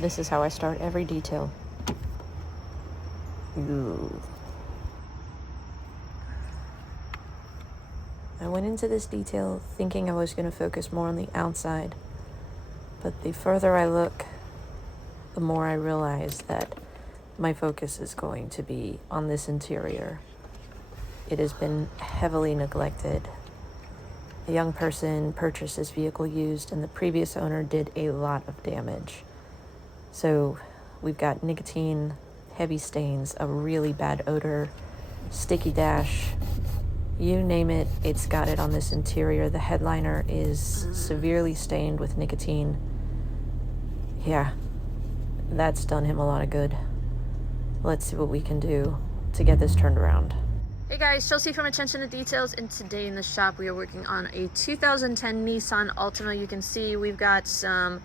This is how I start every detail. Ooh. I went into this detail thinking I was going to focus more on the outside, but the further I look, the more I realize that my focus is going to be on this interior. It has been heavily neglected. A young person purchased this vehicle used, and the previous owner did a lot of damage. So we've got nicotine, heavy stains, a really bad odor, sticky dash. You name it, it's got it on this interior. The headliner is severely stained with nicotine. Yeah, that's done him a lot of good. Let's see what we can do to get this turned around. Hey guys, Chelsea from Attention to Details, and today in the shop we are working on a 2010 Nissan Altima. You can see we've got some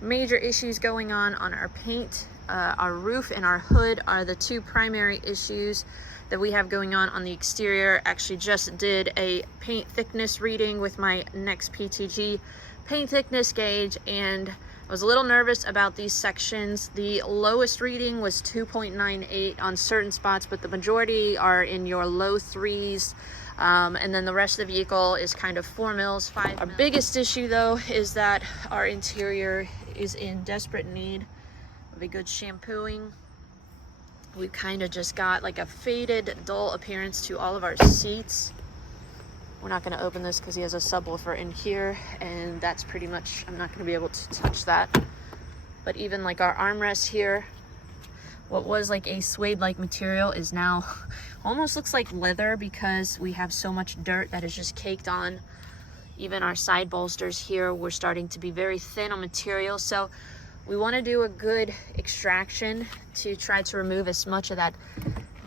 major issues going on our paint. Our roof and our hood are the two primary issues that we have going on the exterior. Actually just did a paint thickness reading with my next PTG paint thickness gauge, and I was a little nervous about these sections. The lowest reading was 2.98 on certain spots, but the majority are in your low threes. And then the rest of the vehicle is kind of 4 mils, 5 mils. Our biggest issue though is that our interior is in desperate need of a good shampooing. We've kind of just got like a faded, dull appearance to all of our seats. We're not going to open this because he has a subwoofer in here, and that's pretty much, I'm not going to be able to touch that. But even like our armrests here, what was like a suede-like material is now almost looks like leather because we have so much dirt that is just caked on. Even our side bolsters here, we're starting to be very thin on material. So we want to do a good extraction to try to remove as much of that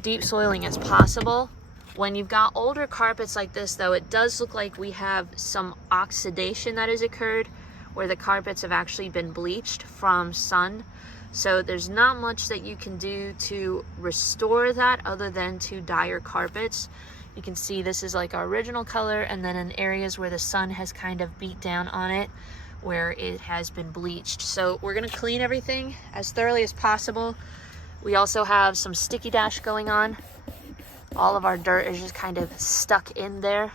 deep soiling as possible. When you've got older carpets like this though, it does look like we have some oxidation that has occurred where the carpets have actually been bleached from sun. So there's not much that you can do to restore that other than to dye your carpets. You can see this is like our original color, and then in areas where the sun has kind of beat down on it, where it has been bleached. So we're gonna clean everything as thoroughly as possible. We also have some sticky dash going on. All of our dirt is just kind of stuck in there,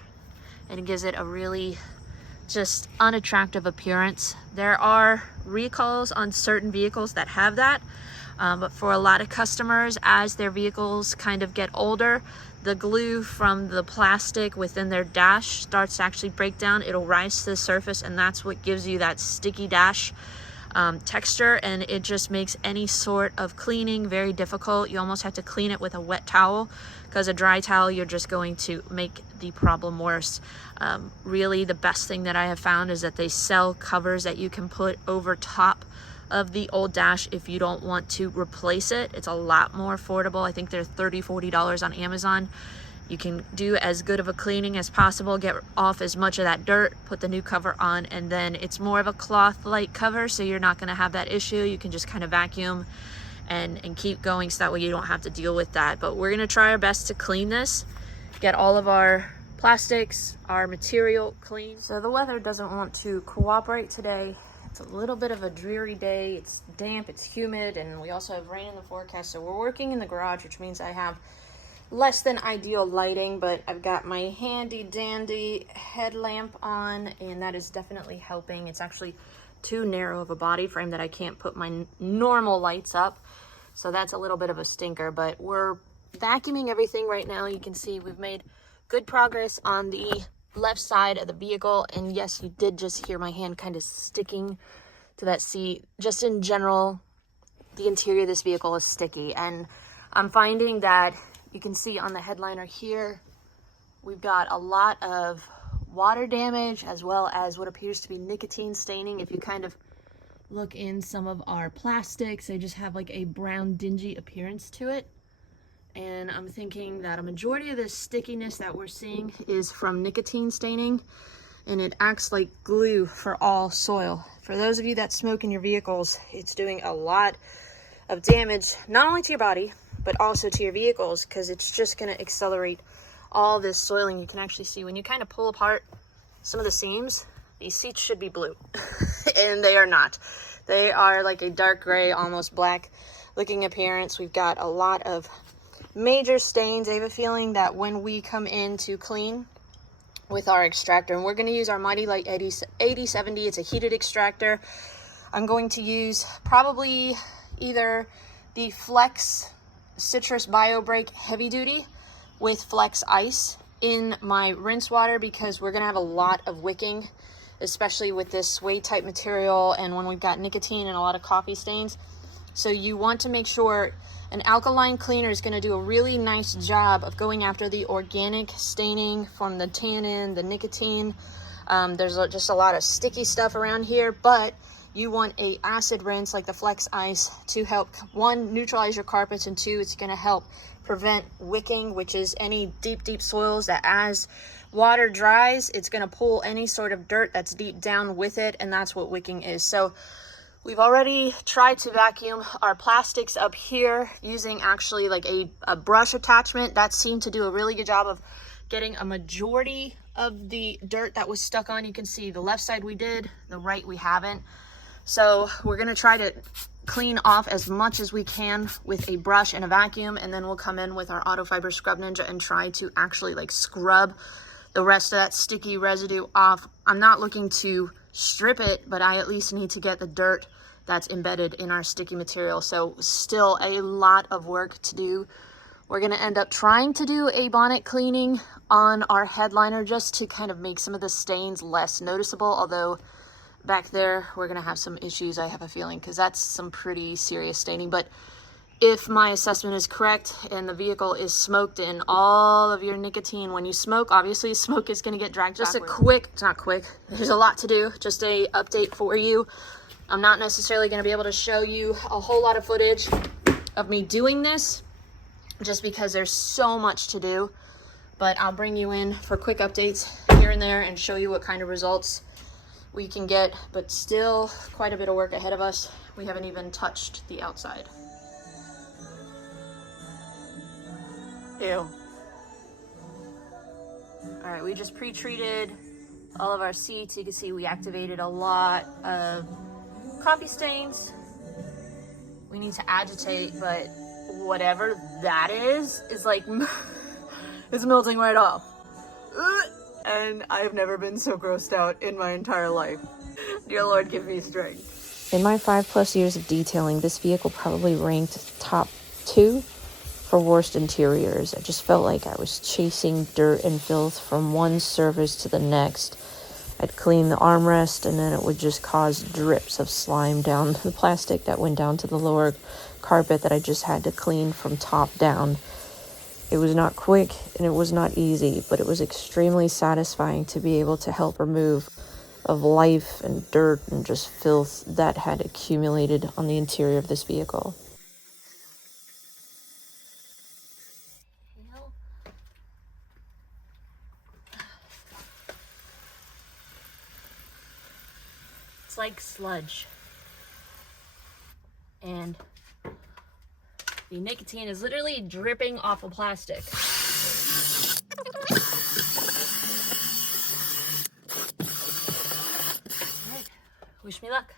and it gives it a really just unattractive appearance. There are recalls on certain vehicles that have that, but for a lot of customers, as their vehicles kind of get older, the glue from the plastic within their dash starts to actually break down. It'll rise to the surface, and that's what gives you that sticky dash texture, and it just makes any sort of cleaning very difficult. You almost have to clean it with a wet towel, because a dry towel, you're just going to make the problem worse. Really, the best thing that I have found is that they sell covers that you can put over top of the old dash if you don't want to replace it. It's a lot more affordable. I think they're $30–40 on Amazon. You can do as good of a cleaning as possible, get off as much of that dirt, put the new cover on, and then it's more of a cloth-like cover, so you're not going to have that issue. You can just kind of vacuum and keep going, so that way you don't have to deal with that. But we're going to try our best to clean this, get all of our plastics, our material clean. So the weather doesn't want to cooperate today. It's a little bit of a dreary day. It's damp, it's humid, and we also have rain in the forecast. So we're working in the garage, which means I have less than ideal lighting, but I've got my handy dandy headlamp on, and that is definitely helping. It's actually too narrow of a body frame that I can't put my normal lights up, so that's a little bit of a stinker. But we're vacuuming everything right now. You can see we've made good progress on the left side of the vehicle, and yes, you did just hear my hand kind of sticking to that seat. Just in general, the interior of this vehicle is sticky, and I'm finding that you can see on the headliner here, we've got a lot of water damage as well as what appears to be nicotine staining. If you kind of look in some of our plastics, they just have like a brown dingy appearance to it. And I'm thinking that a majority of this stickiness that we're seeing is from nicotine staining, and it acts like glue for all soil. For those of you that smoke in your vehicles, it's doing a lot of damage, not only to your body, but also to your vehicles, because it's just going to accelerate all this soiling. You can actually see when you kind of pull apart some of the seams, these seats should be blue, and they are not. They are like a dark gray, almost black looking appearance. We've got a lot of major stains. I have a feeling that when we come in to clean with our extractor, and we're going to use our Mighty Light 8070, it's a heated extractor. I'm going to use probably either the Flex Citrus BioBreak Heavy Duty with Flex Ice in my rinse water, because we're going to have a lot of wicking, especially with this suede type material and when we've got nicotine and a lot of coffee stains. So you want to make sure an alkaline cleaner is going to do a really nice job of going after the organic staining from the tannin, the nicotine. There's just a lot of sticky stuff around here, but you want a acid rinse like the Flex Ice to help, one, neutralize your carpets, and two, it's going to help prevent wicking, which is any deep soils that as water dries, it's going to pull any sort of dirt that's deep down with it, and that's what wicking is. So we've already tried to vacuum our plastics up here using actually like a brush attachment. That seemed to do a really good job of getting a majority of the dirt that was stuck on. You can see the left side we did, the right we haven't. So we're going to try to clean off as much as we can with a brush and a vacuum, and then we'll come in with our Auto Fiber Scrub Ninja and try to actually like scrub the rest of that sticky residue off. I'm not looking to strip it, but I at least need to get the dirt that's embedded in our sticky material. So still a lot of work to do. We're going to end up trying to do a bonnet cleaning on our headliner just to kind of make some of the stains less noticeable, although back there we're going to have some issues, I have a feeling, because that's some pretty serious staining. But if my assessment is correct and the vehicle is smoked in, all of your nicotine, when you smoke, obviously smoke is going to get dragged just backward. It's not quick, there's a lot to do. Just a update for you. I'm not necessarily going to be able to show you a whole lot of footage of me doing this just because there's so much to do, but I'll bring you in for quick updates here and there and show you what kind of results we can get. But still quite a bit of work ahead of us. We haven't even touched the outside. Ew. All right, we just pre-treated all of our seats. You can see we activated a lot of coffee stains. We need to agitate, but whatever that is like it's melting right off. And I've never been so grossed out in my entire life. Dear Lord, give me strength. In my 5+ years of detailing, this vehicle probably ranked top 2 for worst interiors. I just felt like I was chasing dirt and filth from one surface to the next. I'd clean the armrest and then it would just cause drips of slime down the plastic that went down to the lower carpet that I just had to clean from top down. It was not quick and it was not easy, but it was extremely satisfying to be able to help remove of life and dirt and just filth that had accumulated on the interior of this vehicle. It's like sludge. And the nicotine is literally dripping off of plastic. All right, wish me luck.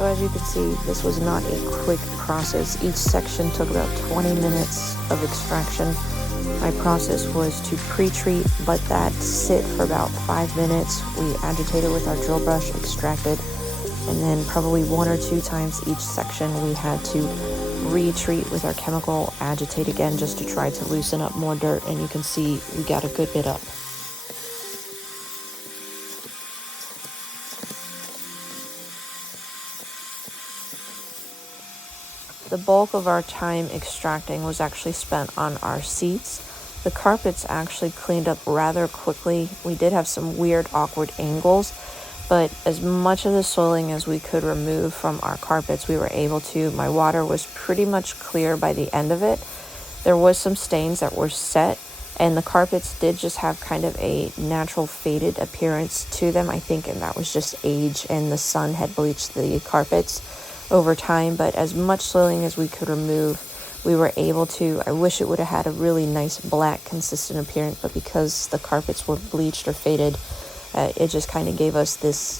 So as you can see, this was not a quick process. Each section took about 20 minutes of extraction. My process was to pre-treat, let that sit for about 5 minutes. We agitated with our drill brush, extracted, and then probably 1 or 2 times each section we had to retreat with our chemical, agitate again just to try to loosen up more dirt, and you can see we got a good bit up. The bulk of our time extracting was actually spent on our seats. The carpets actually cleaned up rather quickly. We did have some weird, awkward angles, but as much of the soiling as we could remove from our carpets, we were able to. My water was pretty much clear by the end of it. There was some stains that were set, and the carpets did just have kind of a natural faded appearance to them, I think, and that was just age, and the sun had bleached the carpets over time. But as much soiling as we could remove, we were able to. I wish it would have had a really nice black consistent appearance, but because the carpets were bleached or faded, it just kind of gave us this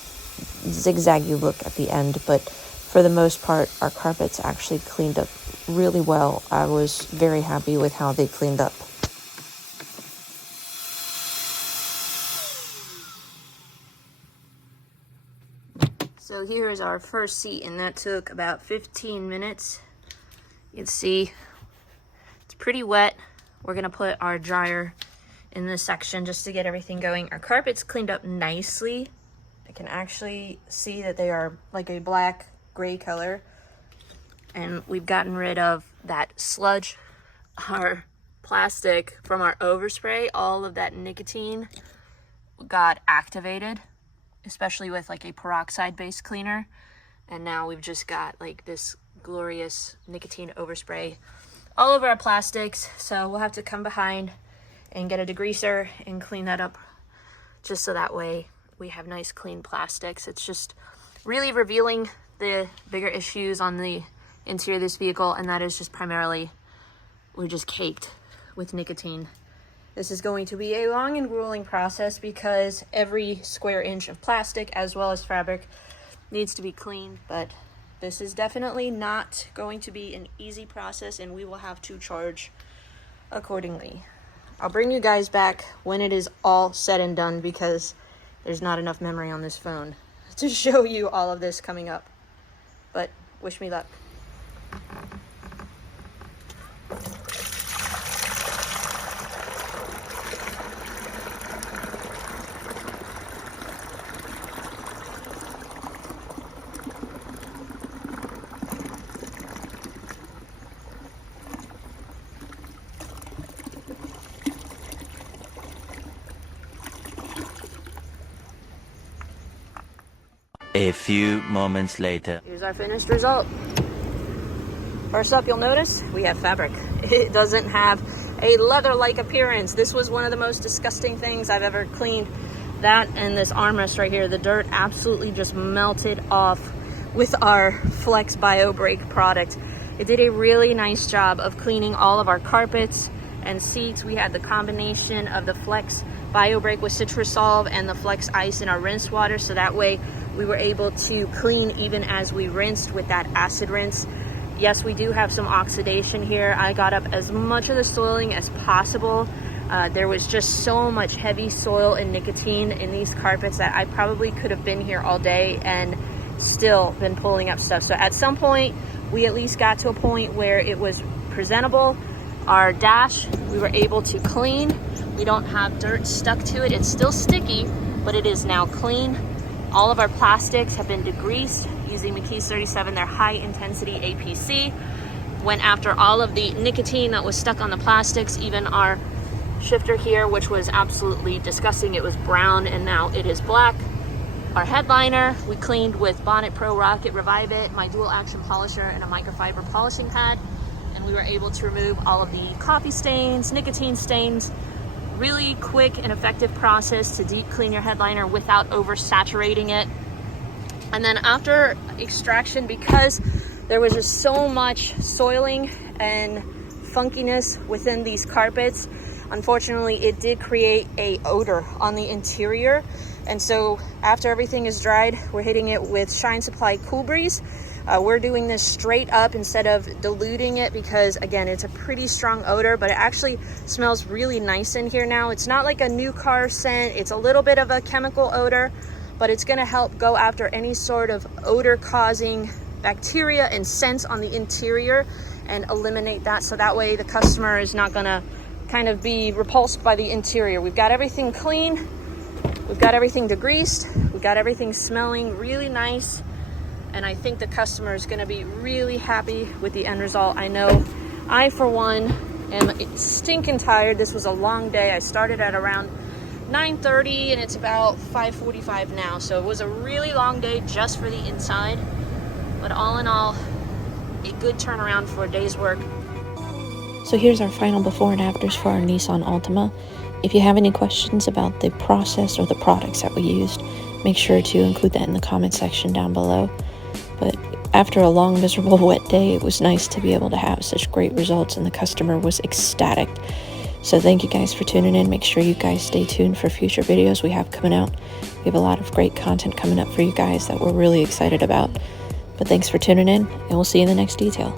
zigzaggy look at the end. But for the most part, our carpets actually cleaned up really well. I was very happy with how they cleaned up. So here is our first seat, and that took about 15 minutes. You can see it's pretty wet. We're gonna put our dryer in this section just to get everything going. Our carpets cleaned up nicely. I can actually see that they are like a black gray color, and we've gotten rid of that sludge, our plastic from our overspray. All of that nicotine got activated, especially with like a peroxide based cleaner, and now we've just got like this glorious nicotine overspray all over our plastics. So we'll have to come behind and get a degreaser and clean that up, just so that way we have nice clean plastics. It's just really revealing the bigger issues on the interior of this vehicle, and that is just primarily we're just caked with nicotine. This is going to be a long and grueling process because every square inch of plastic as well as fabric needs to be cleaned, but this is definitely not going to be an easy process, and we will have to charge accordingly. I'll bring you guys back when it is all said and done because there's not enough memory on this phone to show you all of this coming up. But wish me luck. A few moments later. Here's our finished result. First up, you'll notice we have fabric. It doesn't have a leather-like appearance. This was one of the most disgusting things I've ever cleaned. That and this armrest right here, the dirt absolutely just melted off with our Flex Bio Break product. It did a really nice job of cleaning all of our carpets and seats. We had the combination of the Flex Bio Break with Citrus Solve and the Flex Ice in our rinse water, so that way we were able to clean even as we rinsed with that acid rinse. Yes, we do have some oxidation here. I got up as much of the soiling as possible. There was just so much heavy soil and nicotine in these carpets that I probably could have been here all day and still been pulling up stuff. So at some point, we at least got to a point where it was presentable. Our dash, we were able to clean. We don't have dirt stuck to it. It's still sticky, but it is now clean. All of our plastics have been degreased using McKee's 37, their high intensity APC. Went after all of the nicotine that was stuck on the plastics, even our shifter here, which was absolutely disgusting. It was brown and now it is black. Our headliner, we cleaned with Bonnet Pro Rocket Revive It, my dual action polisher, and a microfiber polishing pad. And we were able to remove all of the coffee stains, nicotine stains. Really quick and effective process to deep clean your headliner without oversaturating it. And then after extraction, because there was just so much soiling and funkiness within these carpets, Unfortunately, it did create a odor on the interior. And so after everything is dried, we're hitting it with Shine Supply Cool Breeze. We're doing this straight up instead of diluting it because, again, it's a pretty strong odor, but it actually smells really nice in here now. It's not like a new car scent. It's a little bit of a chemical odor, but it's going to help go after any sort of odor-causing bacteria and scents on the interior and eliminate that, so that way the customer is not going to kind of be repulsed by the interior. We've got everything clean. We've got everything degreased. We've got everything smelling really nice. And I think the customer is going to be really happy with the end result. I know I, for one, am stinking tired. This was a long day. I started at around 9:30 and it's about 5:45 now. So it was a really long day just for the inside. But all in all, a good turnaround for a day's work. So here's our final before and afters for our Nissan Altima. If you have any questions about the process or the products that we used, make sure to include that in the comment section down below. But after a long, miserable, wet day, it was nice to be able to have such great results, and the customer was ecstatic. So thank you guys for tuning in. Make sure you guys stay tuned for future videos we have coming out. We have a lot of great content coming up for you guys that we're really excited about. But thanks for tuning in, and we'll see you in the next detail.